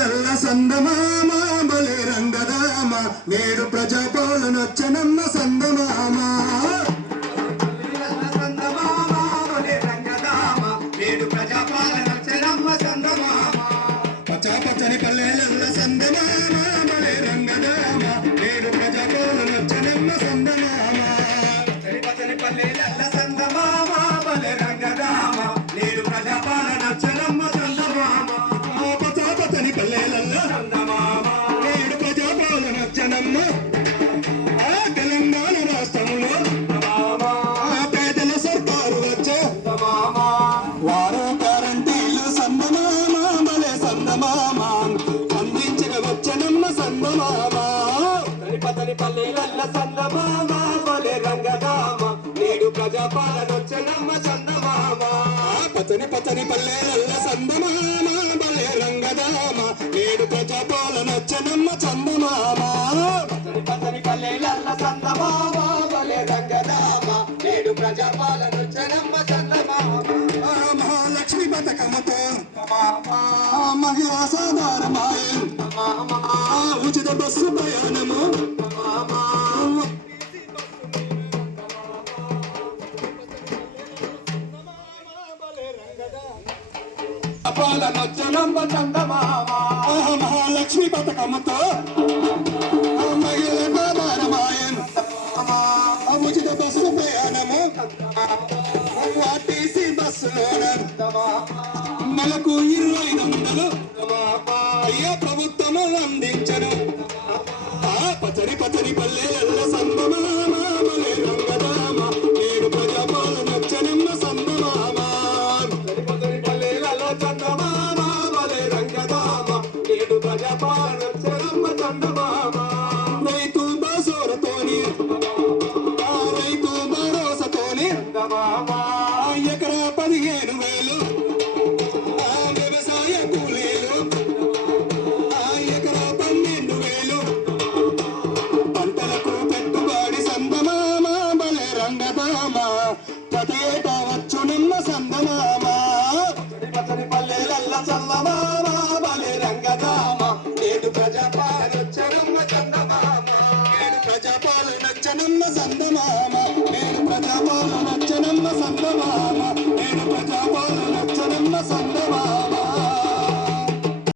నల్ల సందమామ బలి రంగదామ. నేడు ప్రజాపాలనొచ్చనమ్మ సందమామ. సందమామ సందమామ. పచ్చా పచ్చని పల్లెలల్ల సందమామ బలి రంగదామ. నేడు ప్రజాపాలనొచ్చనమ్మ సందమామ. నేడు ప్రజాపాలన వచ్చనమ్మ ఆ తెలంగాణ రాష్ట్రంలో పేదల సర్కారు వచ్చే వారు గ్యారంటీలు సందమామ భలే సందమామ అందించక వచ్చనమ్మ సందమామ పచ్చని పల్లెలల్ల సందమామ బలే రంగదామ నేడు ప్రజాపాలన చెరమ్మ సందమామ పచ్చని పచ్చని పల్లెల సందమామ రంగదామ నేడు ప్రజాపాలన వచ్చనమ్మ చందమామ? పల్లెలల్ల బలే రంగదామ నేడు మహాలక్ష్మి ఆ మహిళా సాధారమాయం ఉచిత బస్సు ప్రయాణము పాలనొచ్చనమ్మ చందమామ మహాలక్ష్మి పథకముతో. ఆ మహిళా ఉచిత బస్సు ప్రయాణము. ఆర్టీసీ బస్సులోన నెలకు ఇరవై వందలు అయ్యా ప్రభుత్వము అందించను. ఆ పచరి పచరి పల్లె. చందమామ ఎకరా పదిహేను వేలు. వ్యవసాయ కూలీలు. ఆ ఎకరా పన్నెండు వేలు. పంటలకు పెట్టుబడి సందమామ బలే రంగదామ. ప్రతేట వచ్చునమ్మ సందమామ. పచ్చని పల్లెలల్ల చందమామ బలే రంగదామ. నేడు ప్రజాపాలన చెరమ్మ చందమామ. నేడు ప్రజాపాలన చనమ్మ సందమామ సర్వ సత్యభామ నేను ప్రజాభా